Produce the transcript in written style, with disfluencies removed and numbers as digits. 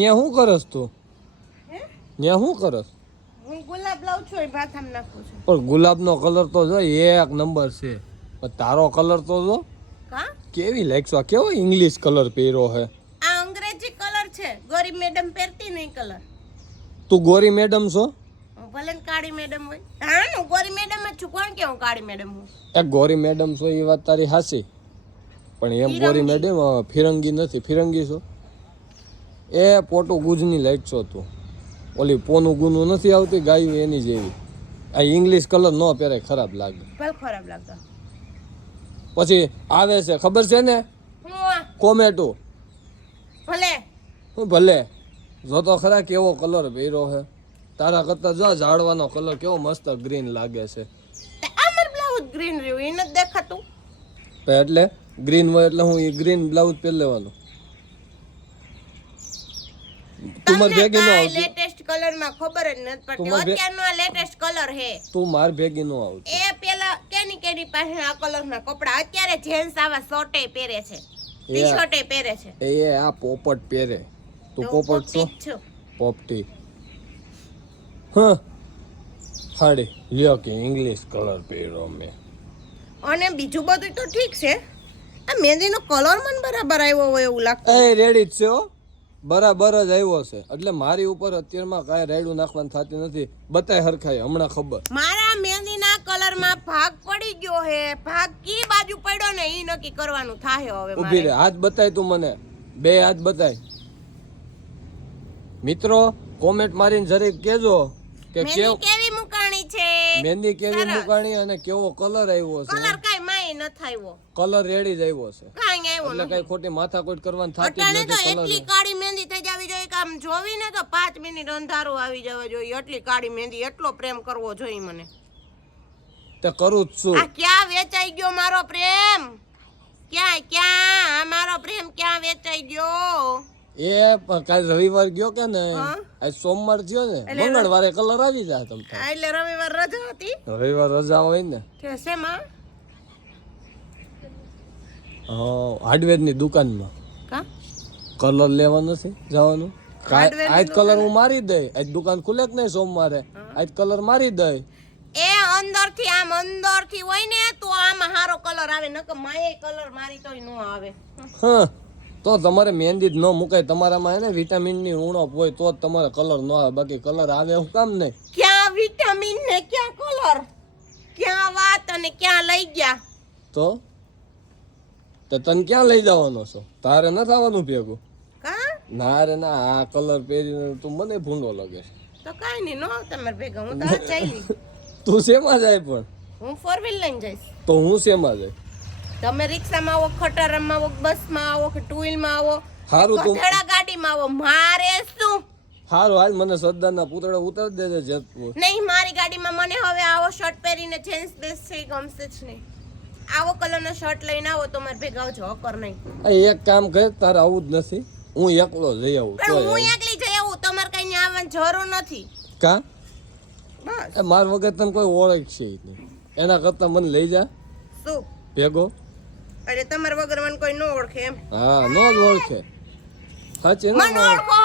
ન્યા શું કરસ તું? ન્યા શું કરસ? હું ગુલાબ લાવું છું એ ભાથામ નાખું છું. પણ ગુલાબનો કલર તો જો એક નંબર છે. પણ તારો કલર તો જો કા કેવી લાગશો, કેવો ઇંગ્લિશ કલર પહેર્યો હે. આ અંગ્રેજી કલર છે, ગોરી મેડમ પહેરતી નહીં કલર. તું ગોરી મેડમ છો? ભલે ને કાળી મેડમ હોય. હા હું ગોરી મેડમ જ છું. કોણ કે હું કાળી મેડમ હું? એક ગોરી મેડમ છો એ વાત તારી હાચી, પણ એમ ગોરી મેડમ ફિરંગી નથી. ફિરંગી છો એ પોટું ગુજની લાગશો તું. ઓલી પોનું ગુનું નથી આવતી ગાયું એની જેવી. આ ઇંગ્લિશ કલર ન પહેરે, ખરાબ લાગે. ભલે ખરાબ લાગે. પછી આવે છે ખબર છે ને હું કોમેટો. ભલે હું ભલે જો તો ખરા કેવો કલર પહેર્યો છે. તારા કરતા જો ઝાડવાનો કલર કેવો મસ્ત ગ્રીન લાગે છે. આ મારું બ્લાઉઝ ગ્રીન રહ્યું એ નથી દેખાતું. એટલે ગ્રીન હોય એટલે હું એ ગ્રીન બ્લાઉઝ પહેરી લેવાનું. તું માર ભેગી ન આવતી. લેટેસ્ટ કલર માં ખબર જ નથી પડતી. અત્યારનો આ લેટેસ્ટ કલર હે. તું માર ભેગી ન આવતી. એ પેલા કેની પાસે આ કલર ના કપડા. અત્યારે જેન્ટ્સ આવા શર્ટે પહેરે છે, ટી શર્ટે પહેરે છે. એ આ પોપટ પહેરે. તું પોપટ છો? પોપટી. હા હાડી લ્યો કે ઇંગ્લિશ કલર પહેર્યો મેં. અને બીજું બધું તો ઠીક છે. આ મહેંદીનો કલર મને બરાબર આવ્યો હોય એવું લાગતું. એ રેડી જ છે હો, બરાબર જ આવ્યો છે. એટલે મારી ઉપર અત્યારમાં કાંઈ રાયડું નાખવાનું થતી નથી. બતાય હરખાય હમણાં ખબર. મારા મહેંદીના કલરમાં ભાગ પડી ગયો હે. ભાગ કી બાજુ પડ્યો ને ઈ નક્કી કરવાનું થાય હવે મારે. ઊભી રે, હાથ બતાય તું મને. બે હાથ બતાય. મિત્રો કોમેન્ટ મારીને જરીક કહેજો કે કેવી મુકાણી છે, મહેંદી કેવી મુકાણી અને કેવો કલર આવ્યો છે. કલર કાઈ માય ન થાયો. કલર રેડી જ આવ્યો છે. કાઈ આવ્યો એટલે કઈ ખોટી માથાકૂટ કરવાની થતી જ નથી. તો એટલી કાળી મહેંદી થઈ જાવી જોઈએ કે આમ જોવીને તો 5 મિનિટ અંધારું આવી જવા જોઈએ. એટલી કાળી મહેંદી, એટલો પ્રેમ કરવો જોઈએ મને. તે કરું જ છું. આ ક્યાં વેચાઈ ગયો મારો પ્રેમ? ક્યાં મારો પ્રેમ ક્યાં વેચાઈ ગયો? એ કાલ રવિવાર ગયો કે ને, આજ સોમવાર થયો ને, મંગળવારે કલર આવી જાય તમ. એટલે રવિવાર રજા હતી. રવિવાર રજા હોય ને. શેમાં? હાર્ડવેર ની દુકાનમાં. કા કલર લેવાનું છે જવાનું. આજ કલર હું મારી દઈ. આજ દુકાન ખુલે જ નહીં સોમવારે. આજ કલર મારી દઈ. એ અંદર થી હોય ને તો આમાં હારો કલર આવે. નકર માયે કલર મારી તોય નો આવે. હા તો તમારે મહેંદી જ ન મુકાય. તમારામાં એને વિટામિન ની ઉણપ હોય તો જ તમારે કલર ન આવે. બાકી કલર આવે હું કામ નહીં. ક્યાં વિટામિન ને ક્યાં કલર? ક્યાં વાત અને ક્યાં લઈ ગયા? તો તને ક્યાં લઈ જવાનો છો? તારે ન થવાનું ભેગું. કા ના રે ના, આ કલર પહેરીને તું મને ભૂંડો લાગે. તો કાઈ નહીં, નો તમાર ભેગા હું તો ચાલી. તું શેમાં જાય પણ? હું 4 વ્હીલ લઈને જઈશ. તો હું શેમાં જાય? તમે રિક્ષામાં આવો, ખટારામાં આવો, બસમાં આવો કે 2 વ્હીલમાં આવો, હારું તું ગધેડા ગાડીમાં આવો, મારે શું? હારું હાલ, મને સરદારના પૂતળા ઉતાર દેજે જેતપુર. નહીં, મારી ગાડીમાં મને હવે આવો શર્ટ પહેરીને જેન્ટ્સ બેસશે ગમશે જ નહીં. આવો કલરનો શર્ટ લઈને આવો તો મારે ભેગા આવજો. હકર નહીં. એક કામ કર, તારે આવું જ નથી, હું એકલો જઈ આવું. પણ હું એકલી જઈ આવું, તમારે કઈ આવવાની જરૂર નથી. કા બસ માર વગર તને કોઈ ઓળખશે નહીં. એના કરતા મને લઈ જા શું ભેગો. અરે તમારા વગર મને કોઈ ન ઓળખે એમ? હા, નો જ ઓળખે. સાચી મને ઓળખો